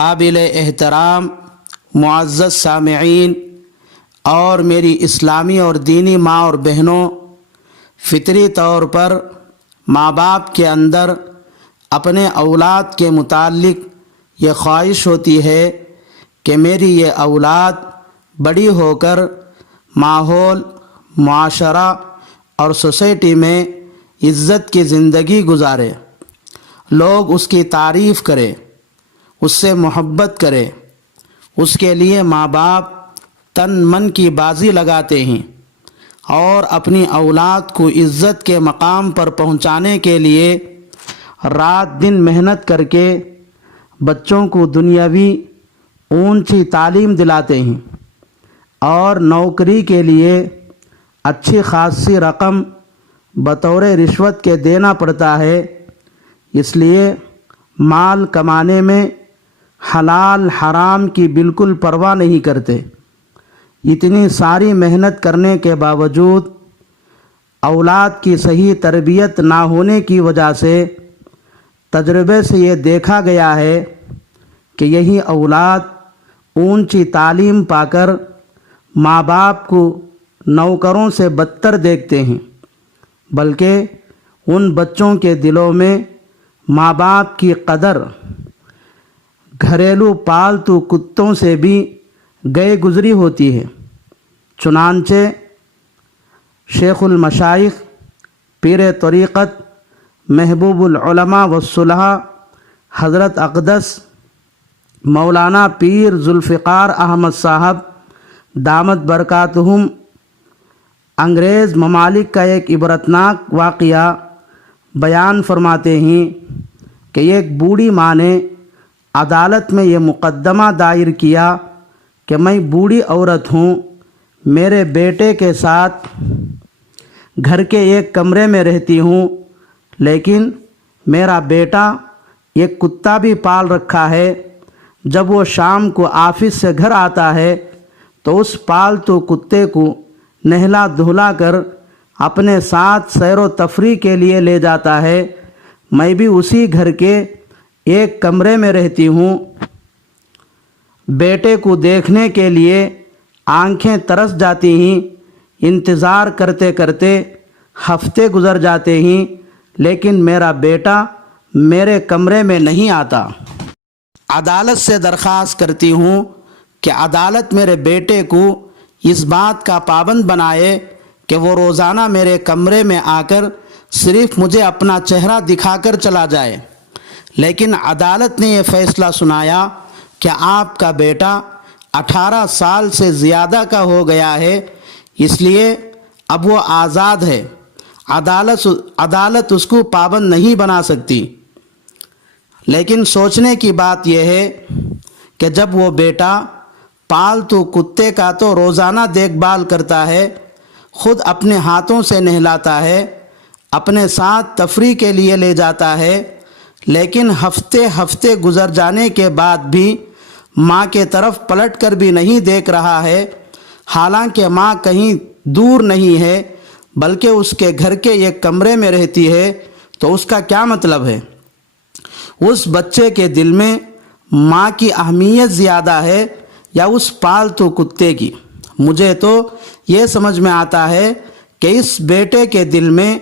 قابل احترام معزز سامعین اور میری اسلامی اور دینی ماں اور بہنوں، فطری طور پر ماں باپ کے اندر اپنے اولاد کے متعلق یہ خواہش ہوتی ہے کہ میری یہ اولاد بڑی ہو کر ماحول، معاشرہ اور سوسائٹی میں عزت کی زندگی گزارے، لوگ اس کی تعریف کرے، اس سے محبت کرے۔ اس کے لیے ماں باپ تن من کی بازی لگاتے ہیں اور اپنی اولاد کو عزت کے مقام پر پہنچانے کے لیے رات دن محنت کر کے بچوں کو دنیاوی اونچی تعلیم دلاتے ہیں اور نوکری کے لیے اچھی خاصی رقم بطور رشوت کے دینا پڑتا ہے۔ اس لیے مال کمانے میں حلال حرام کی بالکل پرواہ نہیں کرتے۔ اتنی ساری محنت کرنے کے باوجود اولاد کی صحیح تربیت نہ ہونے کی وجہ سے تجربے سے یہ دیکھا گیا ہے کہ یہی اولاد اونچی تعلیم پا کر ماں باپ کو نوکروں سے بدتر دیکھتے ہیں، بلکہ ان بچوں کے دلوں میں ماں باپ کی قدر گھریلو پالتو کتوں سے بھی گئے گزری ہوتی ہے۔ چنانچہ شیخ المشائخ، پیر طریقت، محبوب العلماء والصلحاء حضرت اقدس مولانا پیر ذوالفقار احمد صاحب دامت برکاتہم انگریز ممالک کا ایک عبرتناک واقعہ بیان فرماتے ہیں کہ ایک بوڑھی ماں نے عدالت میں یہ مقدمہ دائر کیا کہ میں بوڑھی عورت ہوں، میرے بیٹے کے ساتھ گھر کے ایک کمرے میں رہتی ہوں، لیکن میرا بیٹا ایک کتا بھی پال رکھا ہے۔ جب وہ شام کو آفس سے گھر آتا ہے تو اس پالتو کتے کو نہلا دھلا کر اپنے ساتھ سیر و تفریح کے لیے لے جاتا ہے۔ میں بھی اسی گھر کے ایک کمرے میں رہتی ہوں۔ بیٹے کو دیکھنے کے لیے آنکھیں ترس جاتی ہیں، انتظار کرتے کرتے ہفتے گزر جاتے ہیں، لیکن میرا بیٹا میرے کمرے میں نہیں آتا۔ عدالت سے درخواست کرتی ہوں کہ عدالت میرے بیٹے کو اس بات کا پابند بنائے کہ وہ روزانہ میرے کمرے میں آ کر صرف مجھے اپنا چہرہ دکھا کر چلا جائے۔ لیکن عدالت نے یہ فیصلہ سنایا کہ آپ کا بیٹا 18 سال سے زیادہ کا ہو گیا ہے، اس لیے اب وہ آزاد ہے، عدالت اس کو پابند نہیں بنا سکتی۔ لیکن سوچنے کی بات یہ ہے کہ جب وہ بیٹا پالتو کتے کا تو روزانہ دیکھ بھال کرتا ہے، خود اپنے ہاتھوں سے نہلاتا ہے، اپنے ساتھ تفریح کے لیے لے جاتا ہے، لیکن ہفتے گزر جانے کے بعد بھی ماں کے طرف پلٹ کر بھی نہیں دیکھ رہا ہے، حالانکہ ماں کہیں دور نہیں ہے بلکہ اس کے گھر کے ایک کمرے میں رہتی ہے، تو اس کا کیا مطلب ہے؟ اس بچے کے دل میں ماں کی اہمیت زیادہ ہے یا اس پالتو کتے کی؟ مجھے تو یہ سمجھ میں آتا ہے کہ اس بیٹے کے دل میں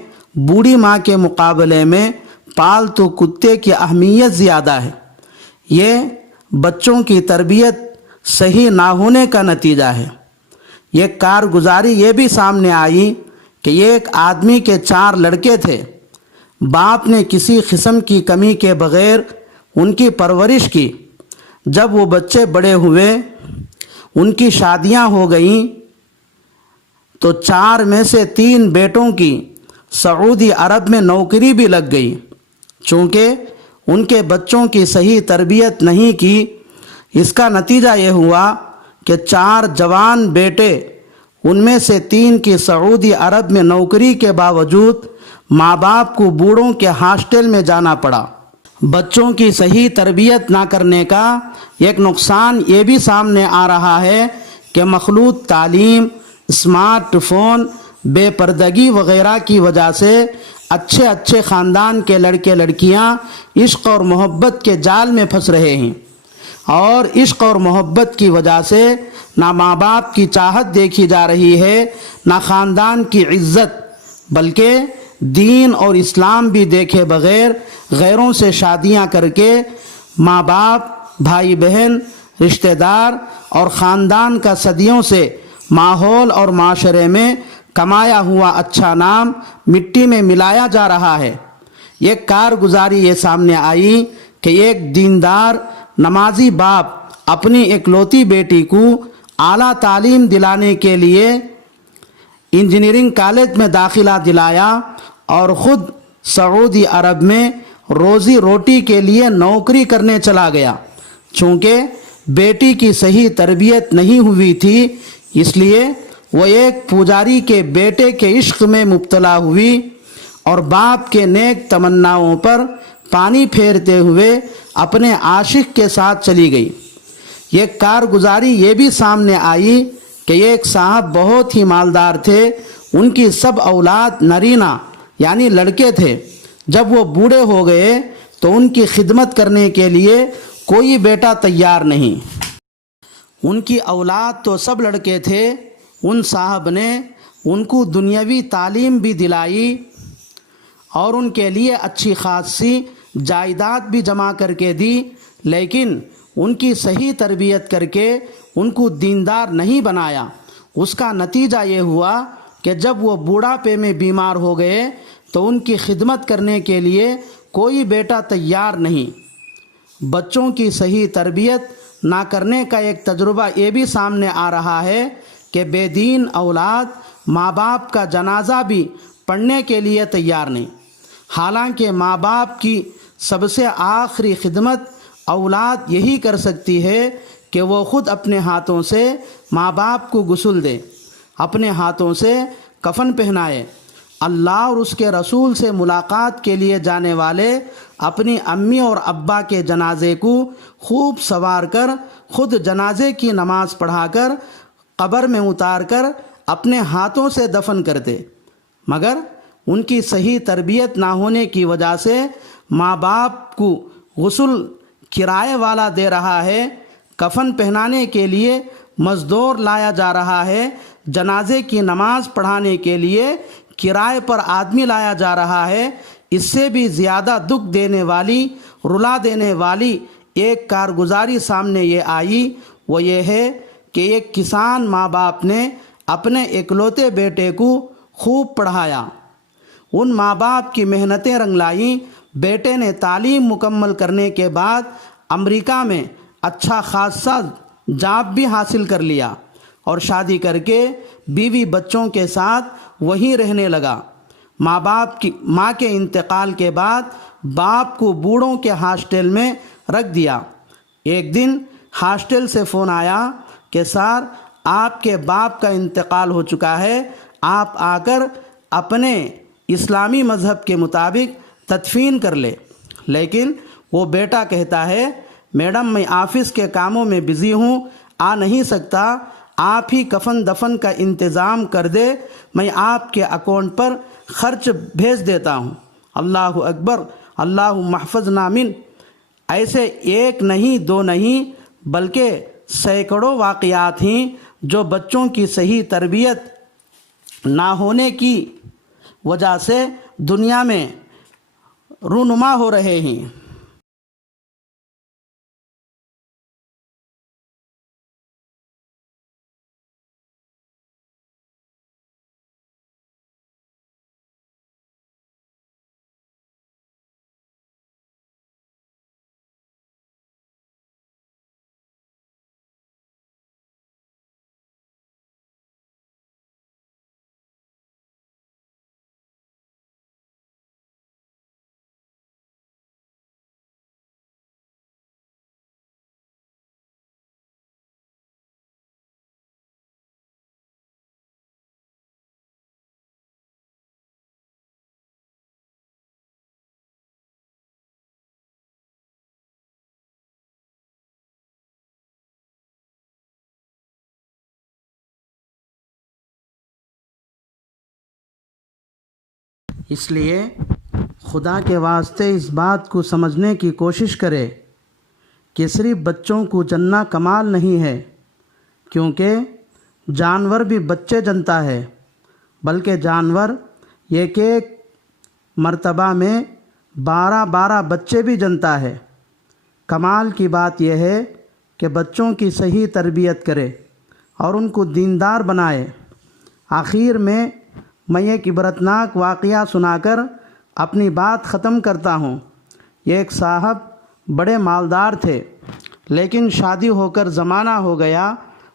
بوڑھی ماں کے مقابلے میں پالتو کتے کی اہمیت زیادہ ہے۔ یہ بچوں کی تربیت صحیح نہ ہونے کا نتیجہ ہے۔ یہ کارگزاری یہ بھی سامنے آئی کہ ایک آدمی کے 4 لڑکے تھے، باپ نے کسی قسم کی کمی کے بغیر ان کی پرورش کی۔ جب وہ بچے بڑے ہوئے، ان کی شادیاں ہو گئیں، تو 4 میں سے 3 بیٹوں کی سعودی عرب میں نوکری بھی لگ گئی۔ چونکہ ان کے بچوں کی صحیح تربیت نہیں کی، اس کا نتیجہ یہ ہوا کہ 4 جوان بیٹے، ان میں سے 3 کی سعودی عرب میں نوکری کے باوجود ماں باپ کو بوڑھوں کے ہاسٹل میں جانا پڑا۔ بچوں کی صحیح تربیت نہ کرنے کا ایک نقصان یہ بھی سامنے آ رہا ہے کہ مخلوط تعلیم، اسمارٹ فون، بے پردگی وغیرہ کی وجہ سے اچھے خاندان کے لڑکے لڑکیاں عشق اور محبت کے جال میں پھنس رہے ہیں اور عشق اور محبت کی وجہ سے نہ ماں باپ کی چاہت دیکھی جا رہی ہے، نہ خاندان کی عزت، بلکہ دین اور اسلام بھی دیکھے بغیر غیروں سے شادیاں کر کے ماں باپ، بھائی بہن، رشتہ دار اور خاندان کا صدیوں سے ماحول اور معاشرے میں کمایا ہوا اچھا نام مٹی میں ملایا جا رہا ہے۔ ایک کارگزاری یہ سامنے آئی کہ ایک دیندار نمازی باپ اپنی اکلوتی بیٹی کو اعلیٰ تعلیم دلانے کے لیے انجینئرنگ کالج میں داخلہ دلایا اور خود سعودی عرب میں روزی روٹی کے لیے نوکری کرنے چلا گیا۔ چونکہ بیٹی کی صحیح تربیت نہیں ہوئی تھی، اس لیے وہ ایک پجاری کے بیٹے کے عشق میں مبتلا ہوئی اور باپ کے نیک تمناؤں پر پانی پھیرتے ہوئے اپنے عاشق کے ساتھ چلی گئی۔ یہ کارگزاری یہ بھی سامنے آئی کہ ایک صاحب بہت ہی مالدار تھے، ان کی سب اولاد نرینہ یعنی لڑکے تھے۔ جب وہ بوڑھے ہو گئے تو ان کی خدمت کرنے کے لیے کوئی بیٹا تیار نہیں۔ ان کی اولاد تو سب لڑکے تھے۔ ان صاحب نے ان کو دنیاوی تعلیم بھی دلائی اور ان کے لیے اچھی خاصی جائیداد بھی جمع کر کے دی، لیکن ان کی صحیح تربیت کر کے ان کو دیندار نہیں بنایا۔ اس کا نتیجہ یہ ہوا کہ جب وہ بوڑھاپے میں بیمار ہو گئے تو ان کی خدمت کرنے کے لیے کوئی بیٹا تیار نہیں۔ بچوں کی صحیح تربیت نہ کرنے کا ایک تجربہ یہ بھی سامنے آ رہا ہے کہ بے دین اولاد ماں باپ کا جنازہ بھی پڑھنے کے لیے تیار نہیں، حالانکہ ماں باپ کی سب سے آخری خدمت اولاد یہی کر سکتی ہے کہ وہ خود اپنے ہاتھوں سے ماں باپ کو غسل دے، اپنے ہاتھوں سے کفن پہنائے۔ اللہ اور اس کے رسول سے ملاقات کے لیے جانے والے اپنی امی اور ابا کے جنازے کو خوب سنوار کر خود جنازے کی نماز پڑھا کر قبر میں اتار کر اپنے ہاتھوں سے دفن کرتے، مگر ان کی صحیح تربیت نہ ہونے کی وجہ سے ماں باپ کو غسل کرائے والا دے رہا ہے، کفن پہنانے کے لیے مزدور لایا جا رہا ہے، جنازے کی نماز پڑھانے کے لیے کرائے پر آدمی لایا جا رہا ہے۔ اس سے بھی زیادہ دکھ دینے والی، رلا دینے والی ایک کارگزاری سامنے یہ آئی، وہ یہ ہے کہ ایک کسان ماں باپ نے اپنے اکلوتے بیٹے کو خوب پڑھایا، ان ماں باپ کی محنتیں رنگ لائیں۔ بیٹے نے تعلیم مکمل کرنے کے بعد امریکہ میں اچھا خاصا جاب بھی حاصل کر لیا اور شادی کر کے بیوی بچوں کے ساتھ وہیں رہنے لگا۔ ماں کے انتقال کے بعد باپ کو بوڑھوں کے ہاسٹل میں رکھ دیا۔ ایک دن ہاسٹل سے فون آیا کہ سر آپ کے باپ کا انتقال ہو چکا ہے، آپ آ کر اپنے اسلامی مذہب کے مطابق تدفین کر لے۔ لیکن وہ بیٹا کہتا ہے میڈم میں آفس کے کاموں میں بزی ہوں، آ نہیں سکتا، آپ ہی کفن دفن کا انتظام کر دے، میں آپ کے اکاؤنٹ پر خرچ بھیج دیتا ہوں۔ اللہ اکبر، اللہ محفظنا من۔ ایسے ایک نہیں دو نہیں بلکہ سینکڑوں واقعات ہیں جو بچوں کی صحیح تربیت نہ ہونے کی وجہ سے دنیا میں رونما ہو رہے ہیں۔ اس لیے خدا کے واسطے اس بات کو سمجھنے کی کوشش کرے کہ صرف بچوں کو جننا کمال نہیں ہے، کیونکہ جانور بھی بچے جنتا ہے، بلکہ جانور ایک ایک مرتبہ میں 12 بچے بھی جنتا ہے۔ کمال کی بات یہ ہے کہ بچوں کی صحیح تربیت کرے اور ان کو دیندار بنائے۔ آخر میں ایک عبرتناک واقعہ سنا کر اپنی بات ختم کرتا ہوں۔ ایک صاحب بڑے مالدار تھے، لیکن شادی ہو کر زمانہ ہو گیا،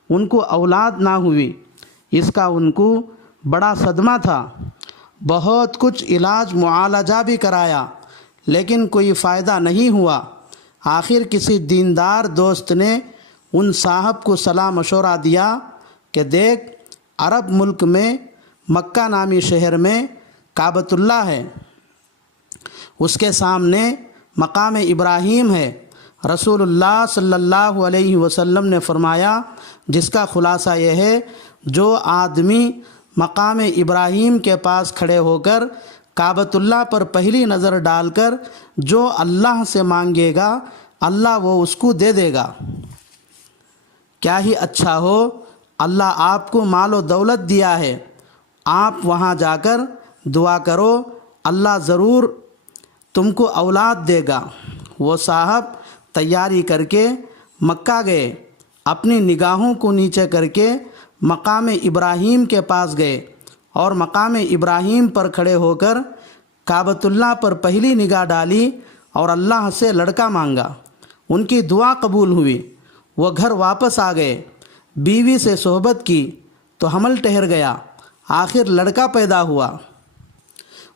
ان کو اولاد نہ ہوئی۔ اس کا ان کو بڑا صدمہ تھا۔ بہت کچھ علاج معالجہ بھی کرایا، لیکن کوئی فائدہ نہیں ہوا۔ آخر کسی دیندار دوست نے ان صاحب کو صلاح مشورہ دیا کہ دیکھ، عرب ملک میں مکہ نامی شہر میں کعبۃ اللہ ہے، اس کے سامنے مقام ابراہیم ہے۔ رسول اللہ صلی اللہ علیہ وسلم نے فرمایا، جس کا خلاصہ یہ ہے، جو آدمی مقام ابراہیم کے پاس کھڑے ہو کر کعبۃ اللہ پر پہلی نظر ڈال کر جو اللہ سے مانگے گا، اللہ وہ اس کو دے دے گا۔ کیا ہی اچھا ہو، اللہ آپ کو مال و دولت دیا ہے، آپ وہاں جا کر دعا کرو، اللہ ضرور تم کو اولاد دے گا۔ وہ صاحب تیاری کر کے مکہ گئے، اپنی نگاہوں کو نیچے کر کے مقام ابراہیم کے پاس گئے اور مقام ابراہیم پر کھڑے ہو کر کعبۃ اللہ پر پہلی نگاہ ڈالی اور اللہ سے لڑکا مانگا۔ ان کی دعا قبول ہوئی، وہ گھر واپس آ گئے، بیوی سے صحبت کی تو حمل ٹھہر گیا، آخر لڑکا پیدا ہوا۔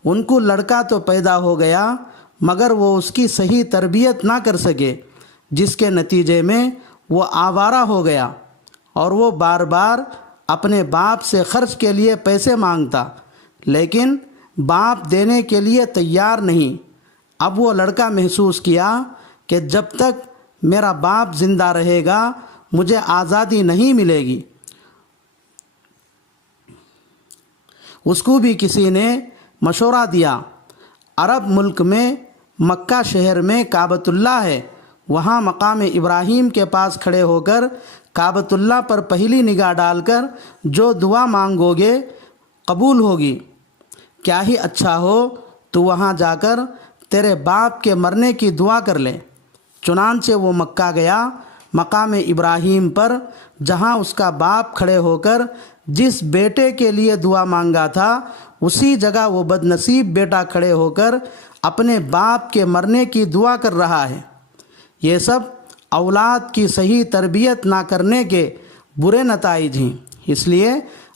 ان کو لڑکا تو پیدا ہو گیا، مگر وہ اس کی صحیح تربیت نہ کر سکے، جس کے نتیجے میں وہ آوارہ ہو گیا اور وہ بار بار اپنے باپ سے خرچ کے لیے پیسے مانگتا، لیکن باپ دینے کے لیے تیار نہیں۔ اب وہ لڑکا محسوس کیا کہ جب تک میرا باپ زندہ رہے گا مجھے آزادی نہیں ملے گی۔ اس کو بھی کسی نے مشورہ دیا، عرب ملک میں مکہ شہر میں کعبۃ اللہ ہے، وہاں مقام ابراہیم کے پاس کھڑے ہو کر کعبۃ اللہ پر پہلی نگاہ ڈال کر جو دعا مانگو گے قبول ہوگی۔ کیا ہی اچھا ہو تو وہاں جا کر تیرے باپ کے مرنے کی دعا کر لے۔ چنانچہ وہ مکہ گیا، مقام ابراہیم پر جہاں اس کا باپ کھڑے ہو کر جس بیٹے کے لیے دعا مانگا تھا، اسی جگہ وہ بد نصیب بیٹا کھڑے ہو کر اپنے باپ کے مرنے کی دعا کر رہا ہے۔ یہ سب اولاد کی صحیح تربیت نہ کرنے کے برے نتائج ہیں، اس لیے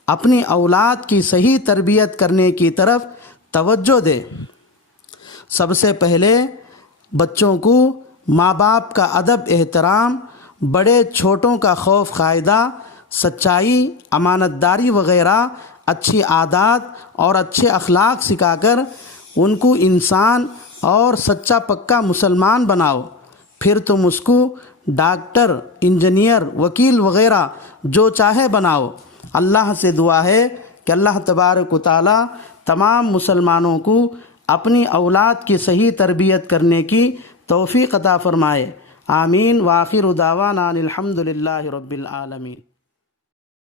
اپنی اولاد کی صحیح تربیت کرنے کی طرف توجہ دے۔ سب سے پہلے بچوں کو ماں باپ کا ادب احترام، بڑے چھوٹوں کا خوف قاعدہ، سچائی، امانت داری وغیرہ اچھی عادات اور اچھے اخلاق سکھا کر ان کو انسان اور سچا پکا مسلمان بناؤ۔ پھر تم اس کو ڈاکٹر، انجینئر، وکیل وغیرہ جو چاہے بناؤ۔ اللہ سے دعا ہے کہ اللہ تبارک و تعالی تمام مسلمانوں کو اپنی اولاد کی صحیح تربیت کرنے کی توفیق عطا فرمائے۔ آمین۔ وآخر دعوانا الحمد للہ رب العالمین۔